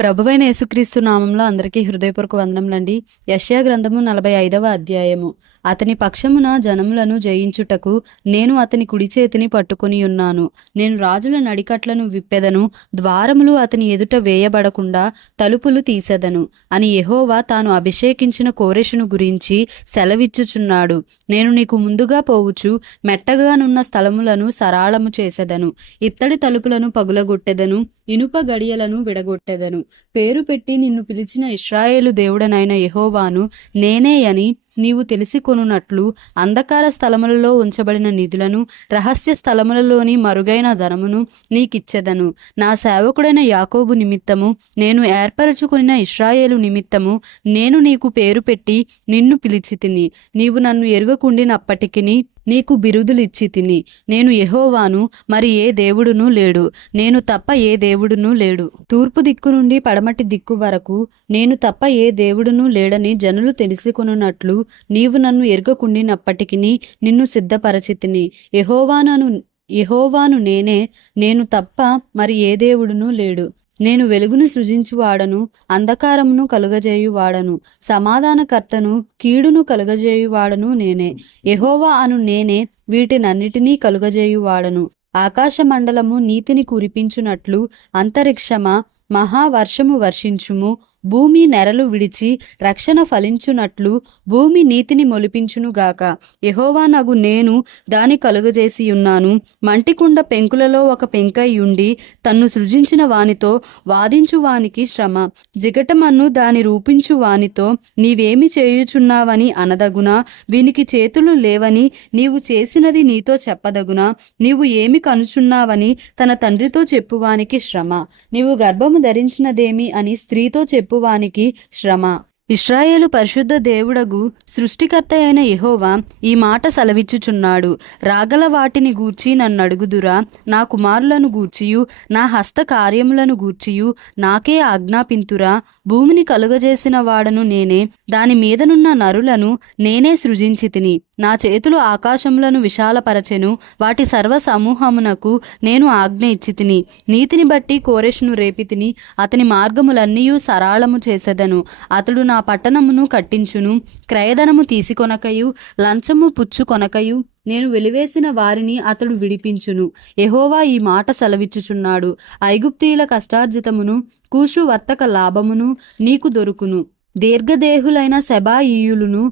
ప్రభువైన యేసుక్రీస్తు నామంలో అందరికీ హృదయపూర్వక వందనములండి. యెషయా గ్రంథము 45వ అధ్యాయము. అతని పక్షమున జనములను జయించుటకు నేను అతని కుడి చేతిని పట్టుకొని ఉన్నాను. నేను రాజుల నడికట్లను విప్పెదను, ద్వారములు అతని ఎదుట వేయబడకుండా తలుపులు తీసెదను అని యెహోవా తాను అభిషేకించిన కోరెషును గురించి సెలవిచ్చుచున్నాడు. నేను నీకు ముందుగా పోవుచు మెట్టగానున్న స్థలములను సరాళము చేసెదను, ఇత్తడి తలుపులను పగులగొట్టెదను, ఇనుప గడియలను విడగొట్టెదను. పేరు పెట్టి నిన్ను పిలిచిన ఇశ్రాయేలు దేవుడనైన యెహోవాను నేనే అని నీవు తెలిసికొనున్నట్లు అంధకార స్థలములలో ఉంచబడిన నిధులను, రహస్య స్థలములలోని మరుగైన ధనమును నీకిచ్చెదను. నా సేవకుడైన యాకోబు నిమిత్తము, నేను ఏర్పరచుకొనిన ఇశ్రాయేలు నిమిత్తము నేను నీకు పేరు పెట్టి నిన్ను పిలిచితిని. నీవు నన్ను ఎరుగకుండినప్పటికిని నీకు బిరుదులిచ్చి తిని. నేను యెహోవాను, మరి ఏ దేవుడునూ లేడు, నేను తప్ప ఏ దేవుడునూ లేడు. తూర్పు దిక్కు నుండి పడమటి దిక్కు వరకు నేను తప్ప ఏ దేవుడునూ లేడని జనులు తెలిసికొనున్నట్లు నీవు నన్ను ఎరుగకుండినప్పటికిని నిన్ను సిద్ధపరచితిని. యెహోవాను నేనే, నేను తప్ప మరి ఏ దేవుడునూ లేడు. నేను వెలుగును సృజించువాడను, అంధకారమును కలుగజేయువాడను, సమాధానకర్తను, కీడును కలుగజేయువాడను నేనే. యెహోవా అను నేనే వీటినన్నిటినీ కలుగజేయువాడను. ఆకాశమండలము నీతిని కురిపించునట్లు అంతరిక్షమా మహావర్షము వర్షించుము. భూమి నెరలు విడిచి రక్షణ ఫలించునట్లు భూమి నీతిని మొలిపించునుగాక. యెహోవానగు నేను దాని కలుగజేసి ఉన్నాను. మంటికుండ పెంకులలో ఒక పెంకయ్యుండి తన్ను సృజించిన వానితో వాదించు వానికి శ్రమ. జిగటమన్ను దాని రూపించు వానితో నీవేమి చేయుచున్నావని అనదగునా? వీనికి చేతులు లేవని నీవు చేసినది నీతో చెప్పదగునా? నీవు ఏమి కనుచున్నావని తన తండ్రితో చెప్పువానికి శ్రమ. నీవు గర్భము ధరించినదేమి అని స్త్రీతో చెప్పువానికి శ్రమ. ఇశ్రాయేలు పరిశుద్ధ దేవుడగు సృష్టికర్త అయిన యెహోవా ఈ మాట సెలవిచ్చుచున్నాడు. రాగల వాటిని గూర్చి నన్నడుగుదురా? నా కుమారులను గూర్చియు నా హస్త కార్యములను గూర్చియు నాకే ఆజ్ఞాపింతురా? భూమిని కలుగజేసిన వాడను నేనే, దాని మీదనున్న నరులను నేనే సృజించితిని. నా చేతులు ఆకాశములను విశాలపరచెను, వాటి సర్వ సమూహమునకు నేను ఆజ్ఞ ఇచ్చితిని. నీతిని బట్టి కోరెషును రేపితిని, అతని మార్గములన్నీయు సరాళము చేసెదను. అతడు నా పట్టణమును కట్టించును, క్రయధనము తీసుకొనకయు లంచము పుచ్చుకొనకయు నేను వెలివేసిన వారిని అతడు విడిపించును. యెహోవా ఈ మాట సెలవిచ్చుచున్నాడు. ఐగుప్తీయుల కష్టార్జితమును కూషు వర్తక లాభమును నీకు దొరుకును. దీర్ఘదేహులైన సెబాయీయులను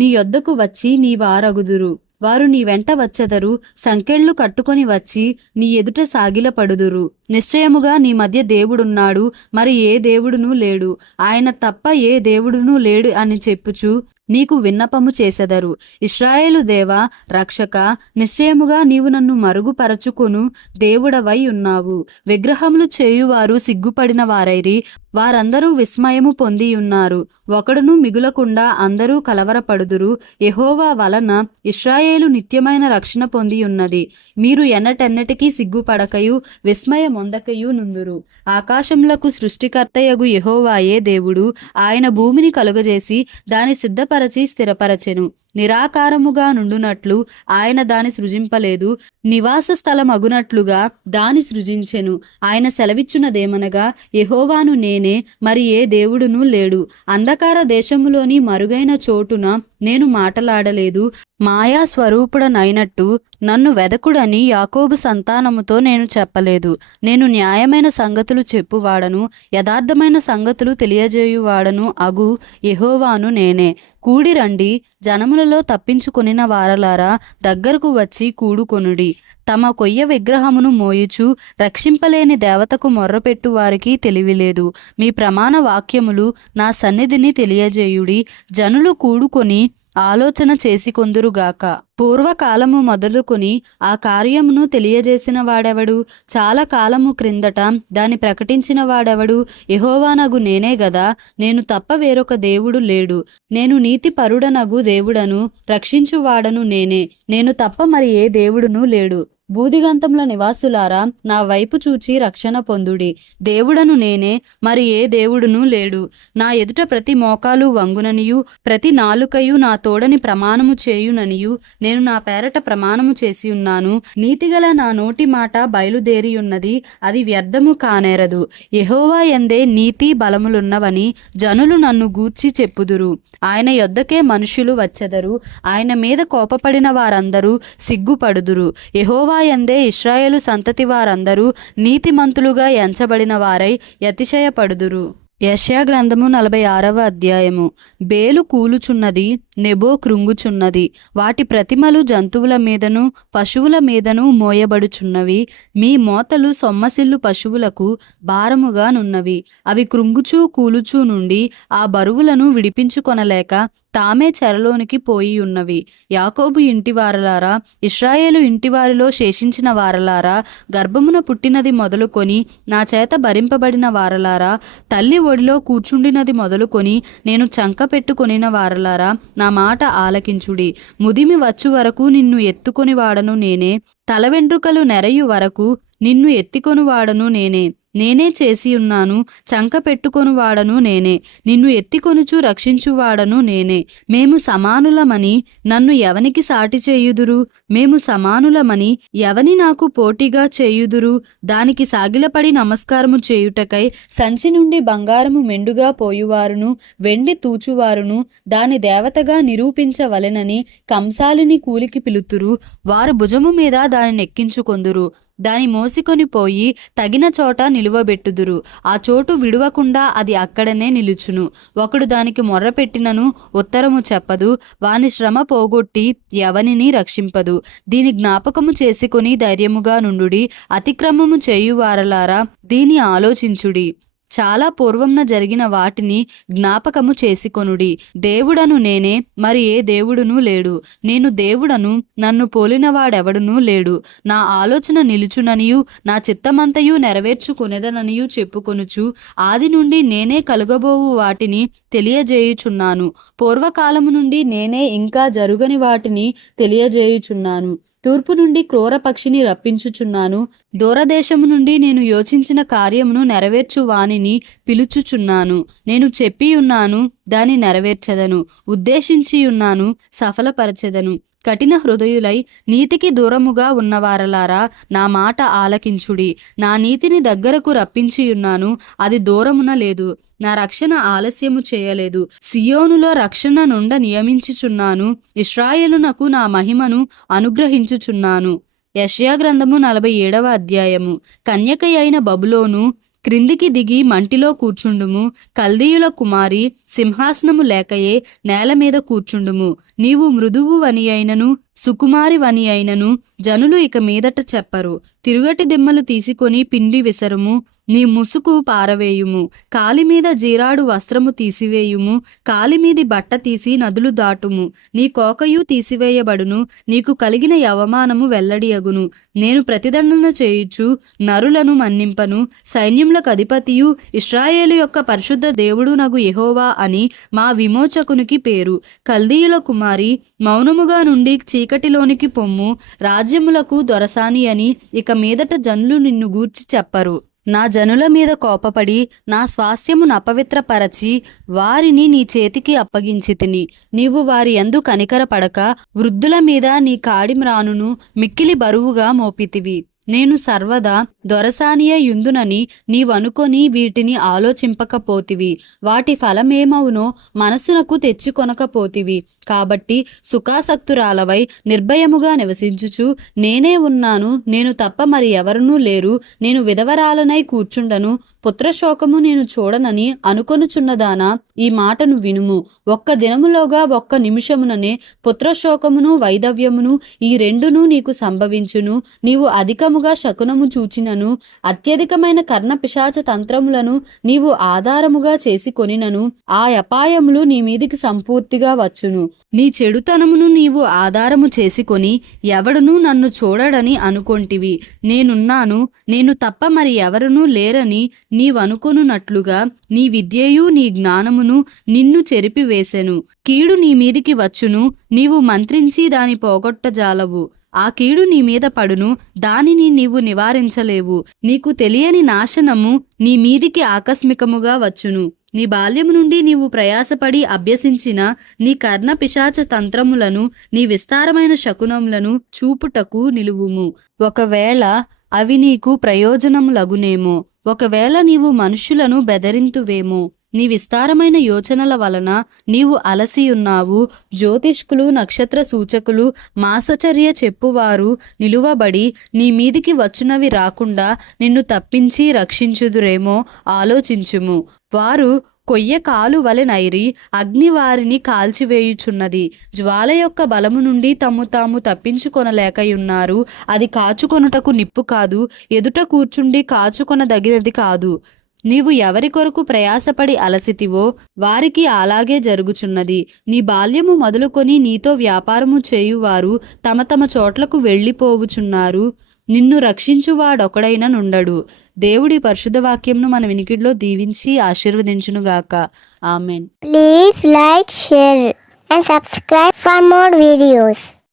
నీ యొద్దకు వచ్చి నీ వారగుదురు. వారు నీ వెంట వచ్చెదరు, సంకెళ్ళు కట్టుకొని వచ్చి నీ ఎదుట సాగిలపడుదురు. నిశ్చయముగా నీ మధ్య దేవుడున్నాడు, మరి ఏ దేవుడునూ లేడు, ఆయన తప్ప ఏ దేవుడునూ లేడు అని చెప్పుచు నీకు విన్నపము చేసెదరు. ఇశ్రాయేలు దేవా, రక్షక, నిశ్చయముగా నీవు నన్ను మరుగుపరచుకొను దేవుడవై ఉన్నావు. విగ్రహములు చేయువారు సిగ్గుపడిన వారైరి, వారందరూ విస్మయము పొందియున్నారు. ఒకడును మిగులకుండా అందరూ కలవరపడుదురు. యెహోవా వలన ఇశ్రాయేలు నిత్యమైన రక్షణ పొందియున్నది. మీరు ఎన్నటెన్నటికీ సిగ్గుపడకయు విస్మయమొందకయు నుందురు. ఆకాశములకు సృష్టికర్తయగు యెహోవాయే దేవుడు. ఆయన భూమిని కలుగజేసి దాని సిద్ధపరచి స్థిరపరచెను. నిరాకారముగా నుండునట్లు ఆయన దాని సృజింపలేదు, నివాస స్థలమగునట్లుగా దాని సృజించెను. ఆయన సెలవిచ్చున్నదేమనగా, యెహోవాను నేనే, మరి ఏ దేవుడునూ లేడు. అంధకార దేశములోని మరుగైన చోటున నేను మాటలాడలేదు. మాయా స్వరూపుడనైనట్టు నన్ను వెదకుడని యాకోబు సంతానముతో నేను చెప్పలేదు. నేను న్యాయమైన సంగతులు చెప్పువాడను, యథార్థమైన సంగతులు తెలియజేయువాడను అగు యెహోవాను నేనే. కూడి రండి, జనములలో తప్పించుకొనిన వారలారా, దగ్గరకు వచ్చి కూడుకొనుడి. తమ కొయ్య విగ్రహమును మోయుచు రక్షింపలేని దేవతకు మొర్రపెట్టు వారికి తెలివిలేదు. మీ ప్రమాణ వాక్యములు నా సన్నిధిని తెలియజేయుడి. జనులు కూడుకొని ఆలోచన చేసికొందురుగాక. పూర్వకాలము మొదలుకొని ఆ కార్యమును తెలియజేసిన వాడెవడు? చాలా కాలము క్రిందట దాన్ని ప్రకటించిన వాడెవడు? యెహోవానగు నేనే గదా. నేను తప్ప వేరొక దేవుడు లేడు. నేను నీతి పరుడనగు దేవుడను, రక్షించువాడను నేనే, నేను తప్ప మరి ఏ దేవుడునూ లేడు. బూదిగంతముల నివాసులారా, నా వైపు చూచి రక్షణ పొందుడి. దేవుడను నేనే, మరి ఏ దేవుడునూ లేడు. నా ఎదుట ప్రతి మోకాలు వంగుననియు ప్రతి నాలుకయు నా తోడని ప్రమాణము చేయుననియు నేను నా పేరట ప్రమాణము చేసి ఉన్నాను. నీతిగల నా నోటి మాట బయలుదేరి ఉన్నది, అది వ్యర్థము కానేరదు. యెహోవా యందే నీతి బలములున్నవని జనులు నన్ను గూర్చి చెప్పుదురు. ఆయన యొద్దకే మనుషులు వచ్చెదరు, ఆయన మీద కోపపడిన వారందరూ సిగ్గుపడుదురు. యెహోవా యందే ఇశ్రాయేలు సంతతి వారందరూ నీతిమంతులుగా ఎంచబడిన వారై అతిశయపడుదురు. యెషయా గ్రంథము 46వ అధ్యాయము. బేలు కూలుచున్నది, నెబో కృంగుచున్నది. వాటి ప్రతిమలు జంతువుల మీదను పశువుల మీదను మోయబడుచున్నవి. మీ మోతలు సొమ్మసిల్లు పశువులకు భారముగా నున్నవి. అవి కృంగుచూ కూలుచూ నుండి ఆ బరువులను విడిపించుకొనలేక తామే చెరలోనికి పోయి ఉన్నవి. యాకోబు ఇంటివారలారా, ఇశ్రాయేలు ఇంటివారిలో శేషించిన వారలారా, గర్భమున పుట్టినది మొదలుకొని నా చేత భరింపబడిన వారలారా, తల్లి ఒడిలో కూర్చుండినది మొదలుకొని నేను చంక పెట్టుకొనిన వారలారా, నా మాట ఆలకించుడి. ముదిమి వచ్చు వరకు నిన్ను ఎత్తుకొని వాడను నేనే, తల వెంట్రుకలు నెరయు వరకు నిన్ను ఎత్తికొని వాడను నేనే. నేనే చేసి ఉన్నాను, చంక పెట్టుకొనువాడను నేనే, నిన్ను ఎత్తికొనుచు రక్షించువాడను నేనే. మేము సమానులమని నన్ను ఎవనికి సాటి చేయుదురు? మేము సమానులమని ఎవని నాకు పోటీగా చేయుదురు? దానికి సాగిలపడి నమస్కారము చేయుటకై సంచి నుండి బంగారము మెండుగా పోయువారును వెండి తూచువారును దాని దేవతగా నిరూపించవలెనని కంసాలిని కూలికి పిలుతురు. వారు భుజము మీద దానిని ఎక్కించుకొందురు, దాని మోసికొని పోయి తగిన చోట నిలువబెట్టుదురు. ఆ చోటు విడువకుండా అది అక్కడనే నిలుచును. ఒకడు దానికి మొర్రపెట్టినను ఉత్తరము చెప్పదు, వాని శ్రమ పోగొట్టి ఎవనిని రక్షింపదు. దీని జ్ఞాపకము చేసుకొని ధైర్యముగా నుండుడి. అతిక్రమము చేయువారలారా, దీని ఆలోచించుడి. చాలా పూర్వంన జరిగిన వాటిని జ్ఞాపకము చేసుకొనుడి. దేవుడను నేనే, మరి ఏ దేవుడునూ లేడు. నేను దేవుడను, నన్ను పోలినవాడెవడునూ లేడు. నా ఆలోచన నిలుచుననియు నా చిత్తమంతయు నెరవేర్చుకొనెదననియు చెప్పుకొనుచు ఆది నుండి నేనే కలుగబోవు వాటిని తెలియజేయుచున్నాను. పూర్వకాలము నుండి నేనే ఇంకా జరుగని వాటిని తెలియజేయుచున్నాను. తూర్పు నుండి క్రూర పక్షిని రప్పించుచున్నాను. దూరదేశము నుండి నేను యోచించిన కార్యమును నెరవేర్చు వానిని పిలుచుచున్నాను. నేను చెప్పి ఉన్నాను, దాని నెరవేర్చెదను. ఉద్దేశించి ఉన్నాను, సఫలపరచెదను. కఠిన హృదయులై నీతికి దూరముగా ఉన్నవారలారా, నా మాట ఆలకించుడి. నా నీతిని దగ్గరకు రప్పించియున్నాను, అది దూరమున లేదు. నా రక్షణ ఆలస్యము చేయలేదు. సియోనులో రక్షణ నుండ నియమించుచున్నాను. ఇశ్రాయేలునకు నా మహిమను అనుగ్రహించుచున్నాను. యెషయా గ్రంథము 47వ అధ్యాయము. కన్యక అయిన బబులోను, క్రిందికి దిగి మంటిలో కూర్చుండుము. కల్దీయుల కుమారి, సింహాసనము లేకయే నేల మీద కూర్చుండుము. నీవు మృదువు వని అయినను సుకుమారి వని అయినను జనులు ఇక మీదట చెప్పరు. తిరుగటి దిమ్మలు తీసుకొని పిండి విసరుము. నీ ముసుకు పారవేయుము. కాలి మీద జీరాడు వస్త్రము తీసివేయుము. కాలి మీది బట్ట తీసి నదులు దాటుము. నీ కోకయు తీసివేయబడును. నీకు కలిగిన అవమానము వెల్లడియగును. నేను ప్రతిదండన చేయుచు నరులను మన్నింపను. సైన్యములకు అధిపతియు ఇశ్రాయేలు యొక్క పరిశుద్ధ దేవుడు నగు యెహోవా అని మా విమోచకునికి పేరు. కల్దీయుల కుమారి, మౌనముగా నుండి చీకటిలోనికి పొమ్ము. రాజ్యములకు దొరసాని అని ఇక మీదట జనులు నిన్ను గూర్చి చెప్పరు. నా జనుల మీద కోపపడి నా స్వాస్థ్యమును అపవిత్రపరచి వారిని నీ చేతికి అప్పగించితిని. నీవు వారి యందు కనికరపడక వృద్ధుల మీద నీ కాడిమ్రానును మిక్కిలి బరువుగా మోపితివి. నేను సర్వదా దొరసానియ యుందునని నీవనుకొని వీటిని ఆలోచింపకపోతివి. వాటి ఫలమేమవునో మనసునకు తెచ్చుకొనకపోతివి. కాబట్టి సుఖాసక్తురాలవై నిర్భయముగా నివసించుచు నేనే ఉన్నాను, నేను తప్ప మరి ఎవరునూ లేరు, నేను విధవరాలనై కూర్చుండను, పుత్రశోకము నేను చూడనని అనుకొనుచున్నదానా, ఈ మాటను వినుము. ఒక్క దినములోగా ఒక్క నిమిషముననే పుత్రశోకమును వైధవ్యమును ఈ రెండును నీకు సంభవించును. నీవు అధికముగా శకునము చూచినను అత్యధికమైన కర్ణ పిశాచ తంత్రములను నీవు ఆధారముగా చేసి కొనినను ఆ అపాయములు నీ మీదికి సంపూర్తిగా వచ్చును. నీ చెడుతనమును నీవు ఆధారము చేసుకొని ఎవడునూ నన్ను చూడడని అనుకొంటివి. నేనున్నాను, నేను తప్ప మరి ఎవరునూ లేరని నీవనుకొనున్నట్లుగా నీ విద్యయు నీ జ్ఞానమును నిన్ను చెరిపివేసెను. కీడు నీ మీదికి వచ్చును, నీవు మంత్రించి దాని పోగొట్టజాలవు. ఆ కీడు నీ మీద పడును, దానిని నీవు నివారించలేవు. నీకు తెలియని నాశనము నీ మీదికి ఆకస్మికముగా వచ్చును. నీ బాల్యము నుండి నీవు ప్రయాసపడి అభ్యసించిన నీ కర్ణ పిశాచ తంత్రములను, నీ విస్తారమైన శకునములను చూపుటకు నిలువుము. ఒకవేళ అవి నీకు ప్రయోజనములగునేమో. ఒకవేళ నీవు మనుష్యులను బెదరింతువేమో. నీ విస్తారమైన యోచనల వలన నీవు అలసియున్నావు. జ్యోతిష్కులు, నక్షత్ర సూచకులు, మాసచర్య చెప్పువారు నిలువబడి నీ మీదికి వచ్చునవి రాకుండా నిన్ను తప్పించి రక్షించుదురేమో ఆలోచించుము. వారు కొయ్య కాలు వలెనైరి, అగ్ని వారిని కాల్చివేయుచున్నది. జ్వాల యొక్క బలము నుండి తాము తప్పించుకొనలేకయున్నారు. అది కాచుకొనుటకు నిప్పు కాదు, ఎదుట కూర్చుండి కాచుకొనదగినది కాదు. నీవు ఎవరి కొరకు ప్రయాసపడి అలసితివో వారికి అలాగే జరుగుచున్నది. నీ బాల్యము మొదలుకొని నీతో వ్యాపారము చేయువారు తమ చోట్లకు వెళ్ళిపోవుచున్నారు. నిన్ను రక్షించువాడొకడైన నుండడు. దేవుడి పరిశుద్ధ వాక్యంను మన వినికిడిలో దీవించి ఆశీర్వదించునుగాక. Amen. Please like, share and subscribe for more videos.